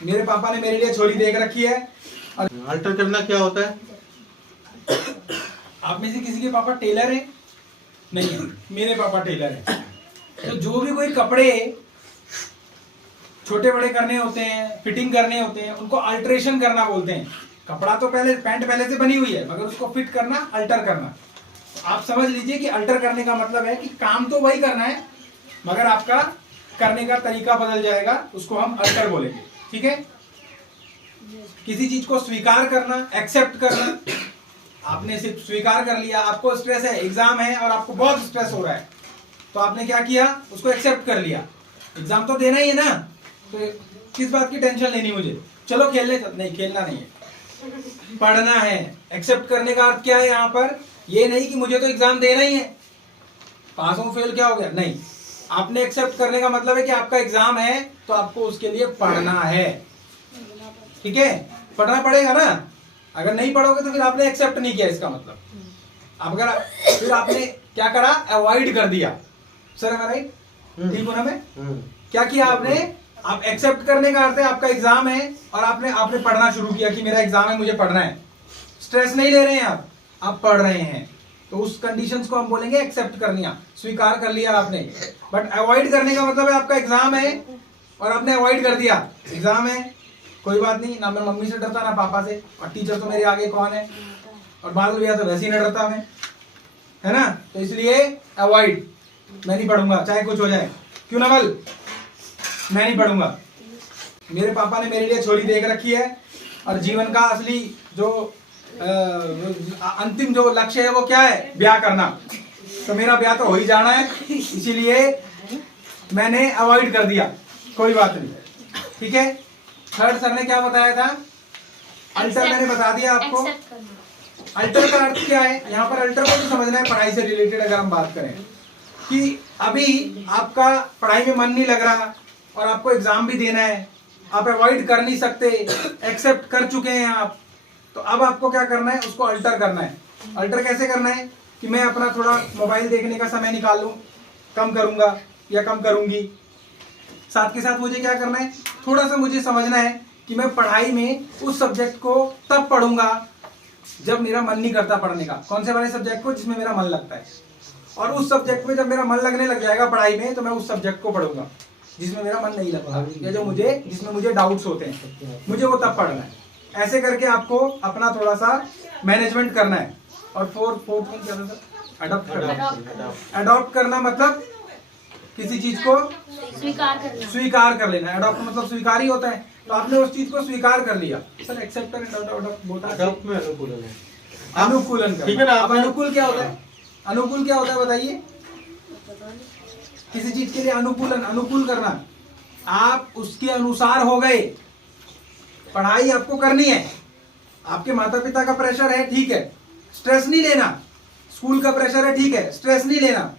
मेरे पापा ने मेरे लिए छोरी देख रखी है। अल्टर करना क्या होता है? आप में से किसी के पापा टेलर है? नहीं है, मेरे पापा टेलर है। तो जो भी कोई कपड़े छोटे बड़े करने होते हैं, फिटिंग करने होते हैं, उनको अल्टरेशन करना बोलते हैं। कपड़ा तो पहले, पैंट पहले से बनी हुई है, मगर उसको फिट करना, अल्टर करना। आप समझ लीजिए कि अल्टर करने का मतलब है कि काम तो वही करना है, मगर आपका करने का तरीका बदल जाएगा, उसको हम अल्टर बोलेंगे। ठीक है? किसी चीज को स्वीकार करना, एक्सेप्ट करना। आपने सिर्फ स्वीकार कर लिया, आपको स्ट्रेस है, एग्जाम है और आपको बहुत स्ट्रेस हो रहा है, तो आपने क्या किया, उसको एक्सेप्ट कर लिया। एग्जाम तो देना ही है ना, तो किस बात की टेंशन लेनी मुझे, चलो खेलने, नहीं खेलना नहीं है, पढ़ना है। एक्सेप्ट करने का अर्थ क्या है यहाँ पर? ये नहीं कि मुझे तो एग्जाम देना ही है, पास हो फेल क्या हो गया, नहीं। आपने एक्सेप्ट करने का मतलब है कि आपका एग्जाम है तो आपको उसके लिए पढ़ना है। ठीक है? पढ़ना पड़ेगा ना। अगर नहीं पढ़ोगे तो फिर आपने एक्सेप्ट नहीं किया, इसका मतलब। अब अगर फिर आपने क्या करा, अवॉइड कर दिया। सर है राइट? ठीक हो ना? मैं क्या किया आपने? आप एक्सेप्ट करने का अर्थ है आपका एग्जाम है और आपने पढ़ना शुरू किया कि मेरा एग्जाम है, मुझे पढ़ना है। स्ट्रेस नहीं ले रहे हैं आप पढ़ रहे हैं, तो उस कंडीशंस को हम बोलेंगे एक्सेप्ट कर लिया, स्वीकार कर लिया आपने। बट अवॉइड करने का मतलब है आपका एग्जाम है और आपने अवॉइड कर दिया। एग्जाम है, कोई बात नहीं, ना मैं मम्मी से डरता ना पापा से, और टीचर तो मेरे आगे कौन है, और बादल भैया तो वैसे ही ना डरता मैं, है ना? तो इसलिए अवॉइड, मैं नहीं पढ़ूंगा चाहे कुछ हो जाए। क्यों नवल? मैं नहीं पढ़ूंगा। मेरे पापा ने मेरे लिए छोरी देख रखी है और जीवन का असली जो अंतिम जो लक्ष्य है वो क्या है? ब्याह करना। तो मेरा ब्याह तो हो ही जाना है, इसीलिए मैंने अवॉइड कर दिया। कोई बात नहीं, ठीक है? थर्ड सर ने क्या बताया था? अल्टर मैंने बता दिया आपको। अल्टर का अर्थ क्या है? यहाँ पर अल्टर को तो समझना है पढ़ाई से रिलेटेड। अगर हम बात करें कि अभी आपका पढ़ाई में मन नहीं लग रहा और आपको एग्जाम भी देना है, आप अवॉइड कर नहीं सकते, एक्सेप्ट कर चुके हैं आप, तो अब आपको क्या करना है? उसको अल्टर करना है। अल्टर कैसे करना है? कि मैं अपना थोड़ा मोबाइल देखने का समय निकाल लूं, कम करूंगा या कम करूंगी। साथ के साथ मुझे क्या करना है? थोड़ा सा मुझे समझना है कि मैं पढ़ाई में उस सब्जेक्ट को तब पढ़ूंगा जब मेरा मन नहीं करता पढ़ने का। कौन से वाले सब्जेक्ट को? जिसमें मेरा मन लगता है। और उस सब्जेक्ट में जब मेरा मन लगने लग जाएगा पढ़ाई में, तो मैं उस सब्जेक्ट को पढ़ूंगा जिसमें मेरा मन नहीं लगता या जिसमें मुझे डाउट्स होते हैं, मुझे वो तब पढ़ना है। ऐसे करके आपको अपना थोड़ा सा मैनेजमेंट करना है। और फोर्थ क्या था? अडॉप्ट करना। अडॉप्ट करना मतलब किसी चीज को स्वीकार कर लेना। अडॉप्ट मतलब स्वीकार ही होता है, तो आपने उस चीज को स्वीकार कर लिया। सर एक्सेप्ट और अडॉप्ट बोलता है अनुकूलन। ठीक है ना? अब अनुकूल क्या होता है? अनुकूल क्या होता है बताइए? किसी चीज के लिए अनुकूलन, अनुकूल करना। आप उसके अनुसार हो गए। पढ़ाई आपको करनी है, आपके माता पिता का प्रेशर है, ठीक है, स्ट्रेस नहीं लेना। स्कूल का प्रेशर है, ठीक है, स्ट्रेस नहीं लेना।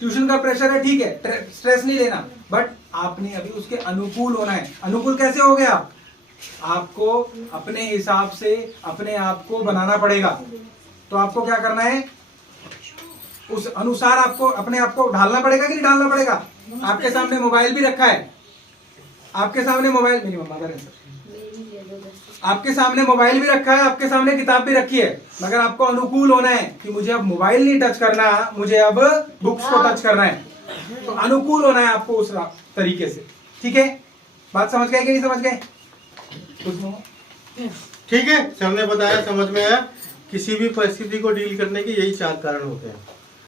ट्यूशन का प्रेशर है, ठीक है, स्ट्रेस नहीं लेना। बट आपने अभी उसके अनुकूल होना है। अनुकूल कैसे हो गए आप? आपको अपने हिसाब से अपने आप को बनाना पड़ेगा। तो आपको क्या करना है? उस अनुसार आपको अपने आप को ढालना पड़ेगा कि नहीं ढालना पड़ेगा? आपके सामने मोबाइल भी रखा है, आपके सामने मोबाइल, मेरी मम्मा का आपके सामने मोबाइल भी रखा है, आपके सामने किताब भी रखी है, मगर आपको अनुकूल होना है कि मुझे अब मोबाइल नहीं टच करना, मुझे अब बुक्स को टच करना है। तो अनुकूल होना है आपको उस तरीके से। ठीक है? बात समझ गए कि नहीं समझ गए? ठीक है, सर ने बताया, समझ में आया। किसी भी परिस्थिति को डील करने के यही 4 कारण होते हैं।